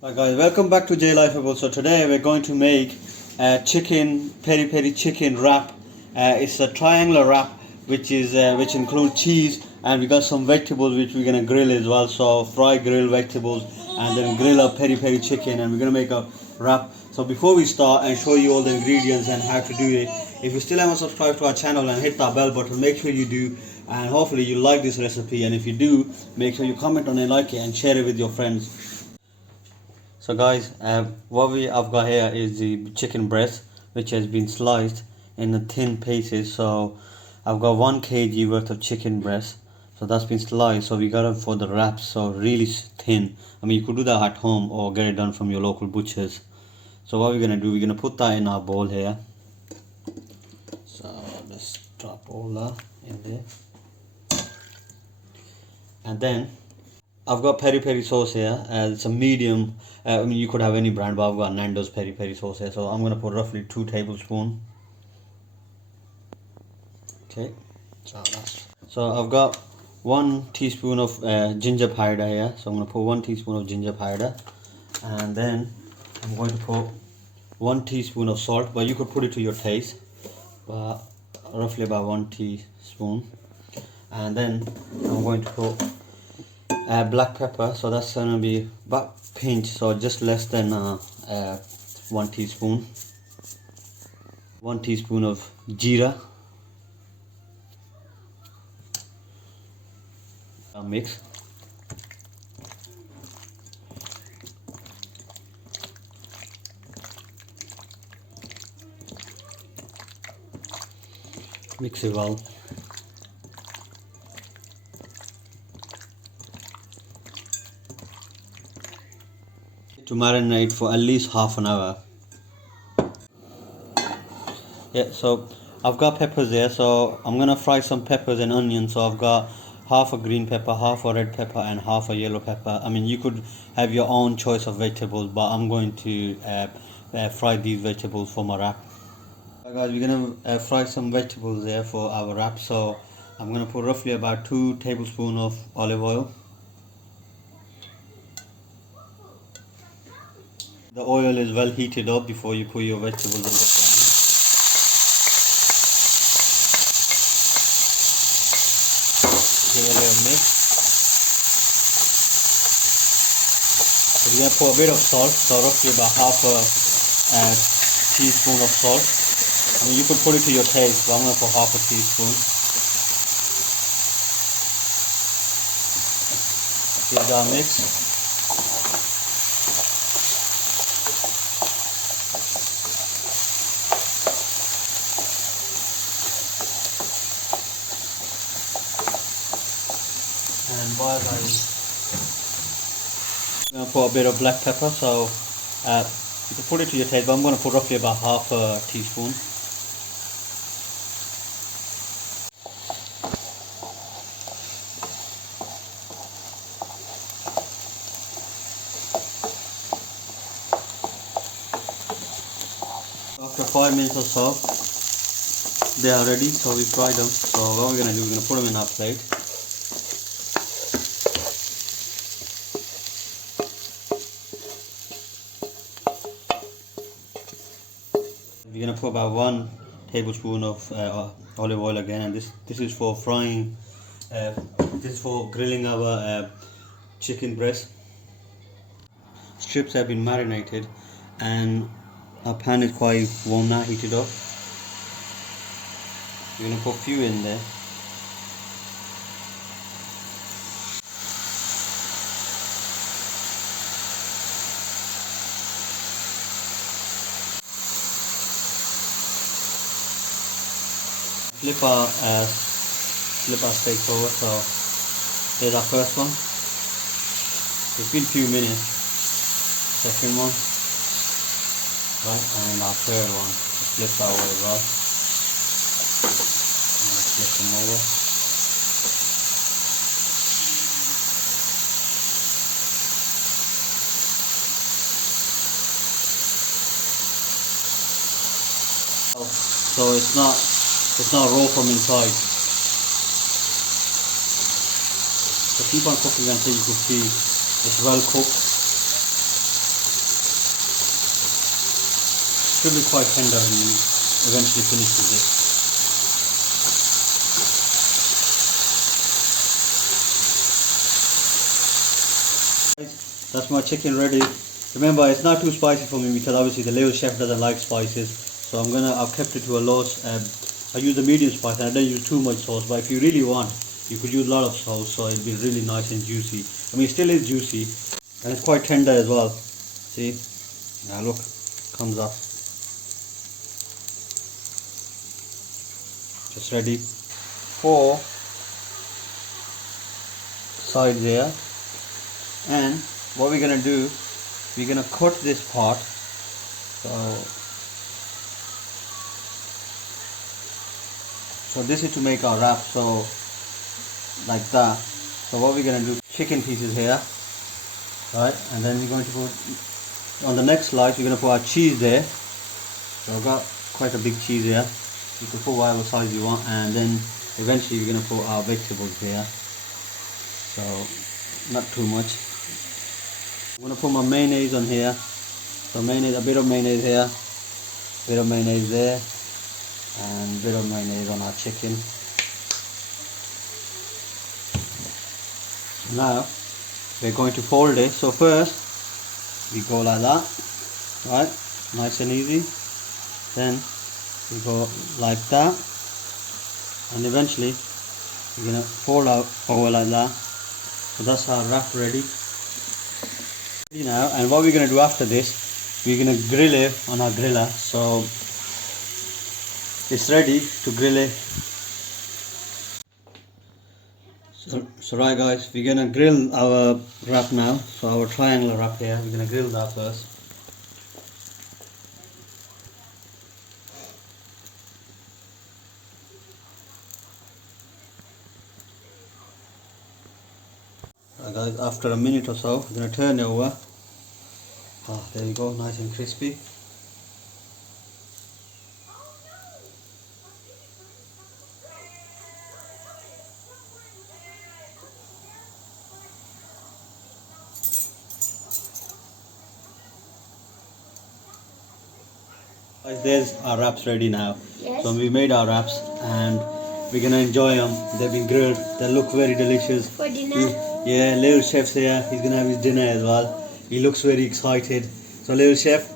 Hi guys, welcome back to J Life About. So today we're going to make chicken peri peri chicken wrap. It's a triangular wrap which includes cheese, and we got some vegetables which we're gonna grill as well. So fry grill vegetables and then grill up peri peri chicken, and we're gonna make a wrap. So before we start and show you all the ingredients and how to do it, if you still haven't subscribed to our channel and hit that bell button, make sure you do, and hopefully you like this recipe. And if you do, make sure you comment on it, like it, and share it with your friends. So guys, what I've got here is the chicken breast, which has been sliced in the thin pieces. So I've got 1 kg worth of chicken breast, so that's been sliced. So we got it for the wraps, so really thin. I mean, you could do that at home or get it done from your local butchers. So what we're gonna do, we're gonna put that in our bowl here. So let's drop all that in there, and then I've got peri peri sauce here. It's a medium. I mean, you could have any brand, but I've got Nando's peri peri sauce here. So I'm gonna put roughly 2 tablespoons. Okay. So I've got 1 teaspoon of ginger powder here. So I'm gonna put 1 teaspoon of ginger powder, and then I'm going to put 1 teaspoon of salt. But you could put it to your taste, but roughly about 1 teaspoon. And then I'm going to put black pepper, so that's gonna be about pinch, so just less than 1 teaspoon. 1 teaspoon of jeera. Mix. Mix it well. To marinate for at least half an hour. Yeah, so I've got peppers there, so I'm gonna fry some peppers and onions. So I've got half a green pepper, half a red pepper, and half a yellow pepper. I mean, you could have your own choice of vegetables, but I'm going to fry these vegetables for my wrap. Guys, we're gonna fry some vegetables there for our wrap. So I'm gonna put roughly about 2 tablespoons of olive oil. The oil is well heated up before you put your vegetables in the pan. Give it a little mix. So we're going to put a bit of salt, so roughly about half a teaspoon of salt. I mean, you could put it to your taste, but I'm going to put half a teaspoon. Give that a mix. And while I'm going to put a bit of black pepper, so you can put it to your taste, but I'm going to put roughly about half a teaspoon. After 5 minutes or so, they are ready, so we fried them. So what we're going to do, we're going to put them in our plate. We're gonna put about 1 tablespoon of olive oil again, and this is for frying. This is for grilling our chicken breast. Strips have been marinated, and our pan is quite warm now, heated up. We're gonna put a few in there. Flip our steaks over. So here's our first one. It's been a few minutes. Second one, right, and our third one. Flip that over as well. Flip them over. So it's not raw from inside. So keep on cooking until you can see it's well cooked. Should be quite tender when we eventually finish with this. That's my chicken ready. Remember, it's not too spicy for me because obviously the little chef doesn't like spices. So I've kept it to a low. I use the medium spice and I don't use too much sauce. But if you really want, you could use a lot of sauce, so it'll be really nice and juicy. I mean, it still is juicy, and it's quite tender as well. See? Now look, comes up. Just ready. 4 sides there. And what we're gonna do, we're gonna cut this part. So this is to make our wrap, so like that. So what we're gonna do, chicken pieces here, right? And then we're going to put on the next slice. We're gonna put our cheese there. So I've got quite a big cheese here. You can put whatever size you want, and then eventually we're gonna put our vegetables here. So not too much. I'm gonna put my mayonnaise on here. So mayonnaise, a bit of mayonnaise here, a bit of mayonnaise there, and a bit of mayonnaise on our chicken. Now we're going to fold it. So first we go like that, right? Nice and easy. Then we go like that, and eventually we're gonna fold out over like that. So that's our wrap ready now. And what we're gonna do after this, we're gonna grill it on our griller. So it's ready to grill it. So right guys, we're gonna grill our wrap now. So our triangular wrap here, we're gonna grill that first. Right guys, after a minute or so, we're gonna turn it over. Oh, there you go, nice and crispy. Guys, there's our wraps ready now. Yes. So we made our wraps and we're gonna enjoy them. They've been grilled. They look very delicious. For dinner. Yeah, little chef's here. He's gonna have his dinner as well. He looks very excited. So little chef,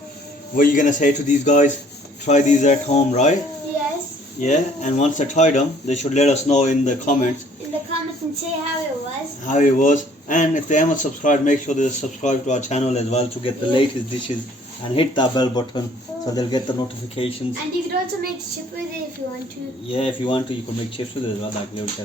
what are you gonna say to these guys? Try these at home, right? Yes. Yeah, and once they tried them, they should let us know in the comments. In the comments and say how it was. How it was. And if they haven't subscribed, make sure they subscribe to our channel as well to get the latest dishes. And hit that bell button so they'll get the notifications. And you can also make chips with it if you want to. Yeah, if you want to, you can make chips with it as well, like little chef.